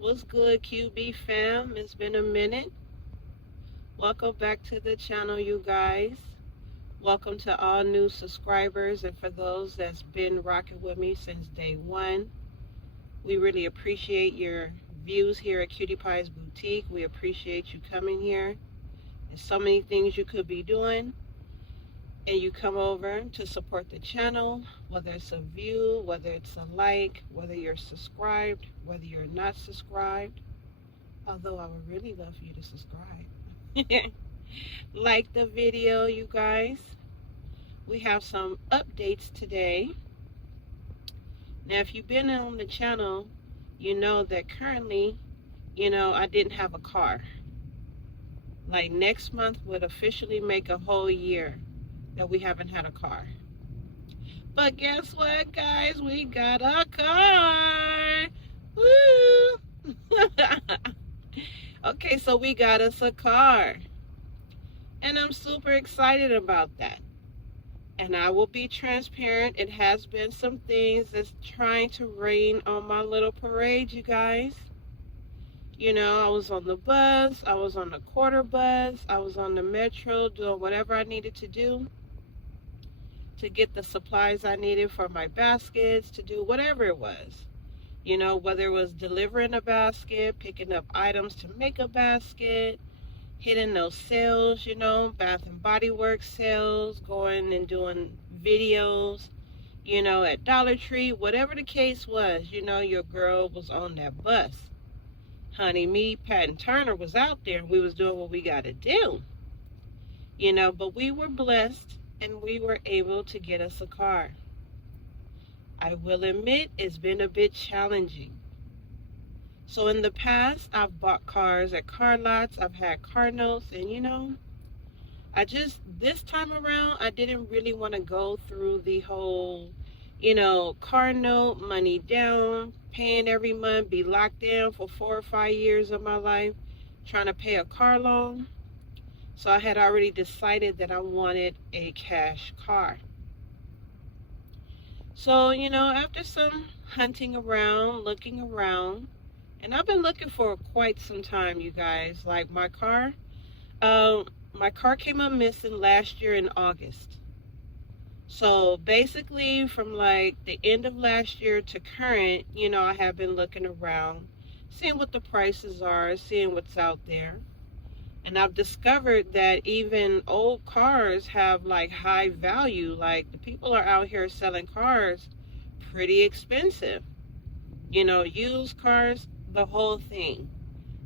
What's good, QB fam? It's been a minute. Welcome back to the channel, you guys. Welcome to all new subscribers, and for those that's been rocking with me since day one. We really appreciate your views here at Cutie Pie's Boutique. We appreciate you coming here. There's so many things you could be doing, and you come over to support the channel, whether it's a view, whether it's a like, whether you're subscribed, whether you're not subscribed. Although I would really love for you to subscribe. Like the video, you guys. We have some updates today. Now, if you've been on the channel, you know that currently, I didn't have a car. Like next month would officially make a whole year that we haven't had a car. But guess what, guys? We got a car. Woo! Okay, so we got us a car. And I'm super excited about that. And I will be transparent. It has been some things that's trying to rain on my little parade, you guys. I was on the bus. I was on the quarter bus. I was on the metro doing whatever I needed to do to get the supplies I needed for my baskets, to do whatever it was. Whether it was delivering a basket, picking up items to make a basket, hitting those sales, Bath and Body Works sales, going and doing videos, at Dollar Tree, whatever the case was, your girl was on that bus. Honey, me, Pat, and Turner was out there, and we was doing what we got to do, but we were blessed, and we were able to get us a car. I will admit it's been a bit challenging. So in the past, I've bought cars at car lots. I've had car notes, and this time around, I didn't really want to go through the whole, car note, money down, paying every month, be locked in for 4 or 5 years of my life, trying to pay a car loan. So I had already decided that I wanted a cash car. So, after some hunting around, looking around, and I've been looking for quite some time, you guys. Like my car came up missing last year in August. So basically from like the end of last year to current, I have been looking around, seeing what the prices are, seeing what's out there. And I've discovered that even old cars have like high value. Like the people are out here selling cars pretty expensive. Used cars, the whole thing.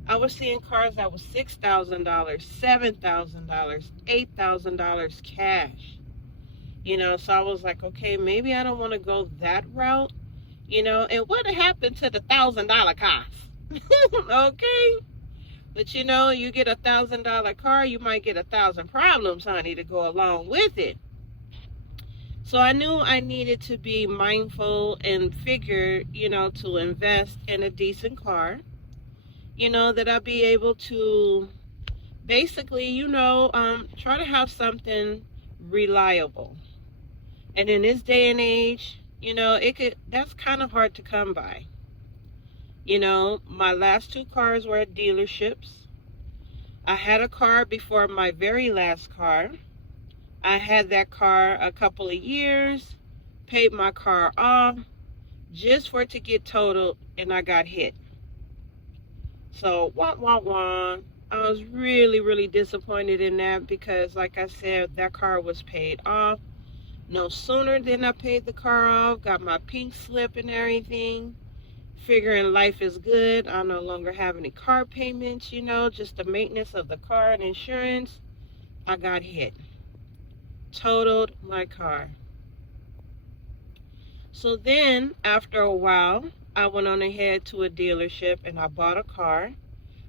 I was seeing cars that was $6,000, $7,000, $8,000 cash. So I was like, okay, maybe I don't want to go that route. And what happened to the $1,000 cars? Okay. But you get a $1,000 car, you might get 1,000 problems, honey, to go along with it. So I knew I needed to be mindful and figure, to invest in a decent car, that I'll be able to basically, try to have something reliable. And in this day and age, that's kind of hard to come by. My last 2 cars were at dealerships. I had a car before my very last car. I had that car a couple of years, paid my car off just for it to get totaled, and I got hit. So, wah, wah, wah. I was really, really disappointed in that because, like I said, that car was paid off. No sooner than I paid the car off, got my pink slip and everything, figuring life is good. I no longer have any car payments, just the maintenance of the car and insurance. I got hit. Totaled my car. So then, after a while, I went on ahead to a dealership and I bought a car.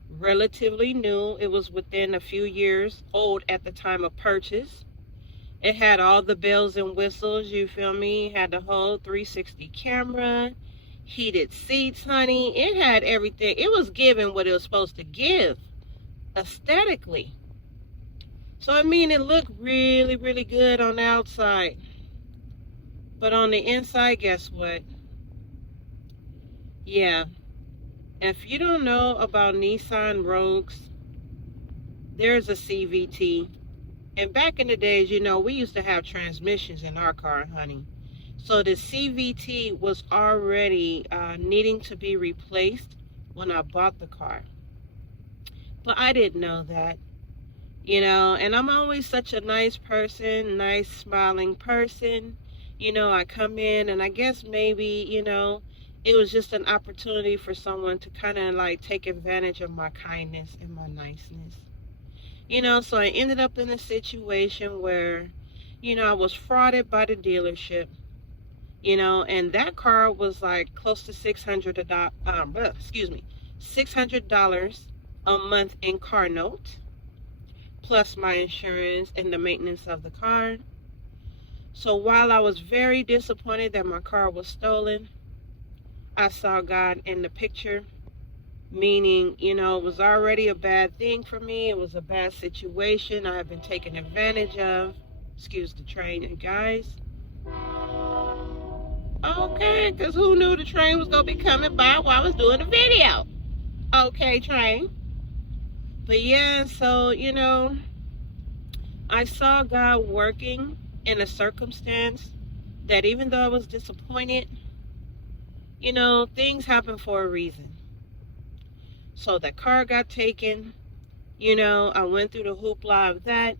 Relatively new. It was within a few years old at the time of purchase. It had all the bells and whistles, you feel me? It had the whole 360 camera, heated seats, honey. It had everything. It was giving what it was supposed to give aesthetically. So, it looked really, really good on the outside. But on the inside, guess what? Yeah. If you don't know about Nissan Rogues, there's a CVT. And back in the days, you know, we used to have transmissions in our car, honey. So the CVT was already needing to be replaced when I bought the car. But I didn't know that, you know, and I'm always such a nice person, nice smiling person. You know, I come in and I guess maybe, you know, it was just an opportunity for someone to kind of like take advantage of my kindness and my niceness. You know, so I ended up in a situation where, you know, I was frauded by the dealership, you know, and that car was like close to $600 a month in car note, plus my insurance and the maintenance of the car. So while I was very disappointed that my car was stolen, I saw God in the picture, meaning, you know, it was already a bad thing for me. It was a bad situation. I have been taken advantage of. Excuse the train, you guys. Okay, because who knew the train was going to be coming by while I was doing the video? Okay, train. But yeah, so, you know, I saw God working in a circumstance that even though I was disappointed, you know, things happen for a reason. So the car got taken, you know, I went through the hoopla of that.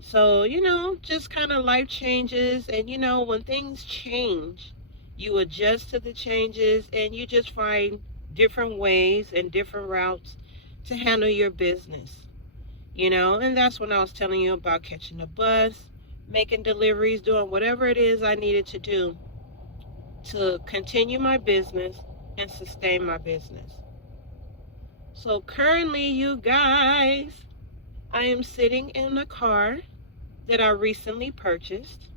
So, you know, just kind of life changes. And, you know, when things change, you adjust to the changes and you just find different ways and different routes to handle your business, you know. And that's when I was telling you about catching a bus, making deliveries, doing whatever it is I needed to do to continue my business and sustain my business. So currently, you guys, I am sitting in a car that I recently purchased.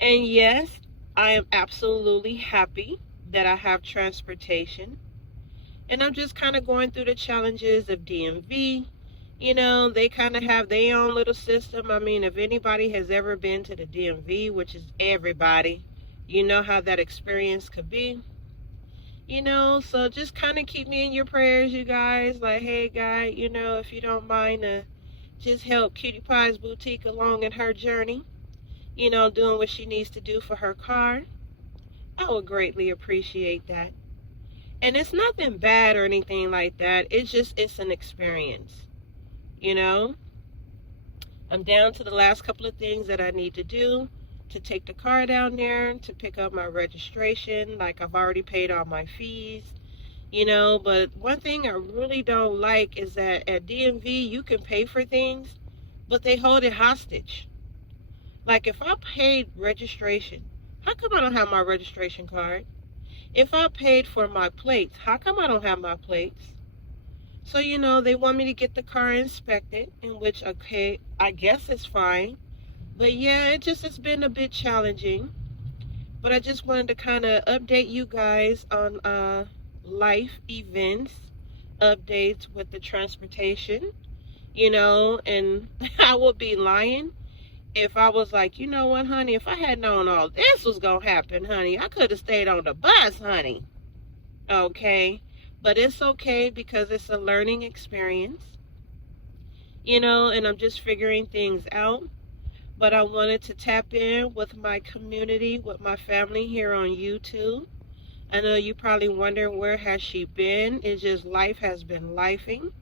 And yes, I am absolutely happy that I have transportation. And I'm just kind of going through the challenges of DMV. You know, they kind of have their own little system. I mean, if anybody has ever been to the DMV, which is everybody, you know how that experience could be. You know, so just kind of keep me in your prayers, you guys. Like, hey, guy, you know, if you don't mind, just help Cutie Pie's Boutique along in her journey. You know, doing what she needs to do for her car. I would greatly appreciate that. And it's nothing bad or anything like that. It's an experience. You know, I'm down to the last couple of things that I need to do to take the car down there, to pick up my registration. Like, I've already paid all my fees, you know. But one thing I really don't like is that at DMV, you can pay for things, but they hold it hostage. Like, if I paid registration, how come I don't have my registration card? If I paid for my plates, how come I don't have my plates? So, you know, they want me to get the car inspected, in which, okay, I guess it's fine. But yeah, it's been a bit challenging. But I just wanted to kind of update you guys on life events, updates with the transportation, you know. And I would be lying if I was like, you know what, honey, if I had known all this was going to happen, honey, I could have stayed on the bus, honey. Okay. But it's okay because it's a learning experience, you know, and I'm just figuring things out. But I wanted to tap in with my community, with my family here on YouTube. I know you probably wondering where has she been. It's just life has been lifing,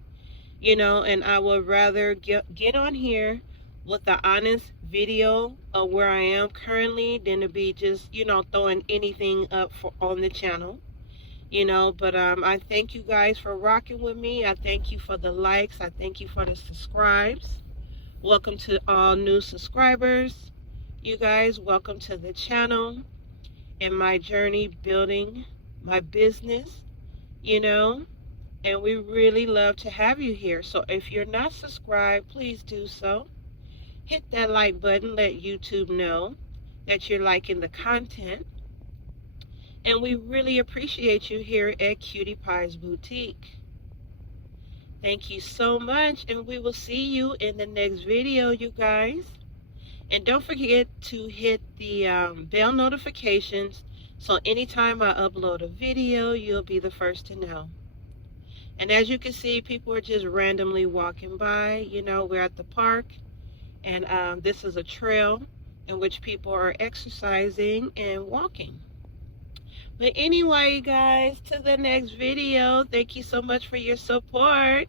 you know, and I would rather get on here with the honest video of where I am currently than to be just, you know, throwing anything up on the channel, you know. But I thank you guys for rocking with me. I thank you for the likes. I thank you for the subscribes. Welcome to all new subscribers. You guys, welcome to the channel and my journey building my business, you know, and we really love to have you here. So if you're not subscribed, please do so. Hit that like button, let YouTube know that you're liking the content. And we really appreciate you here at Cutie Pie's Boutique. Thank you so much, and we will see you in the next video, you guys. And don't forget to hit the bell notifications So anytime I upload a video, you'll be the first to know. And as you can see, people are just randomly walking by. You know, we're at the park, and this is a trail in which people are exercising and walking. But anyway, guys, to the next video. Thank you so much for your support.